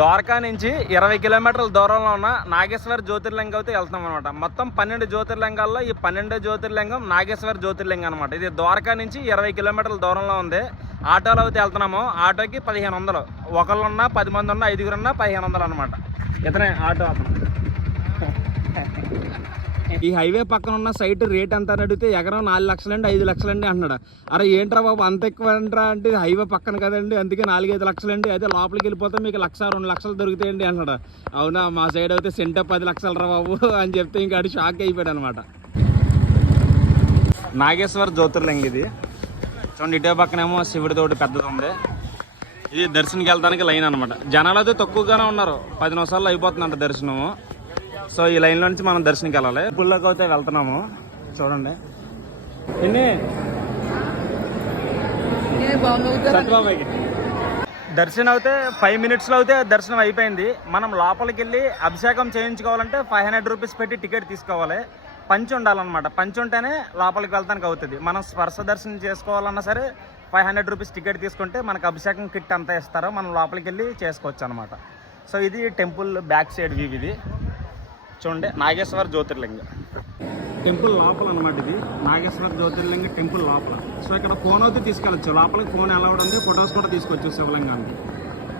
ద్వారకా నుంచి 20 కిలోమీటర్ల దూరంలో ఉన్న నాగేశ్వర జ్యోతిర్లింగం అయితే వెళ్తాం అనమాట. మొత్తం 12 జ్యోతిర్లింగాల్లో ఈ 12 జ్యోతిర్లింగం నాగేశ్వర జ్యోతిర్లింగం అనమాట. ఇది ద్వారకా నుంచి 20 కిలోమీటర్ల దూరంలో ఉంది. ఆటోలో అయితే వెళ్తున్నాము. ఆటోకి 1500, ఒకళ్ళున్నా 10 మంది ఉన్నా 5గురున్నా 1500 అనమాట. ఇతనే ఆటో అతను. ఈ హైవే పక్కన ఉన్న సైట్ రేట్ ఎంత అని అడిగితే ఎకరం 4 లక్షలండి 5 లక్షలండి అంటున్నాడు. అరే ఏంట్రా బాబు అంత ఎక్కువ అంటారా అంటే హైవే పక్కన కదండి అందుకే 4-5 లక్షలండి, అయితే లోపలికి వెళ్ళిపోతే మీకు 1-2 లక్షలు దొరుకుతాయండి అంటున్నాడు. అవునా మా సైడ్ అయితే సెంటే 10 లక్షలు రా బాబు అని చెప్తే ఇంకా అది షాక్ అయిపోయాడు అనమాట. నాగేశ్వర జ్యోతిర్లింగం ఇది చూడండి. ఇటే పక్కనేమో శివుడి తోటి పెద్దది ఉంది. ఇది దర్శనంకి వెళ్ళడానికి లైన్ అనమాట. జనాలు అయితే తక్కువగానే ఉన్నారు. 10 నిమిషాల్లో అయిపోతుందంట దర్శనము. సో ఈ లైన్లో నుంచి మనం దర్శనంకి వెళ్ళాలి. పుల్లోకి అయితే వెళ్తున్నాము చూడండి. సత్యబాబాకి దర్శనం అయితే 5 మినిట్స్లో అయితే దర్శనం అయిపోయింది. మనం లోపలికి వెళ్ళి అభిషేకం చేయించుకోవాలంటే 500 రూపీస్ పెట్టి టికెట్ తీసుకోవాలి. పంచి ఉండాలన్నమాట. పంచి ఉంటేనే లోపలికి వెళ్తానికి అవుతుంది. మనం స్పర్శ దర్శనం చేసుకోవాలన్నా సరే 500 రూపీస్ టికెట్ తీసుకుంటే మనకు అభిషేకం కిట్ అంతా ఇస్తారో మనం లోపలికి వెళ్ళి చేసుకోవచ్చు అనమాట. సో ఇది టెంపుల్ బ్యాక్ సైడ్ వ్యూ. ఇది చూడండి నాగేశ్వర జ్యోతిర్లింగం టెంపుల్ లోపల అనమాట. ఇది నాగేశ్వర జ్యోతిర్లింగం టెంపుల్ లోపల. సో ఇక్కడ ఫోన్ అయితే తీసుకెళ్ళచ్చు లోపలికి. ఫోన్ అలౌడ్ ఉంది. ఫొటోస్ కూడా తీసుకోవచ్చు శివలింగానికి.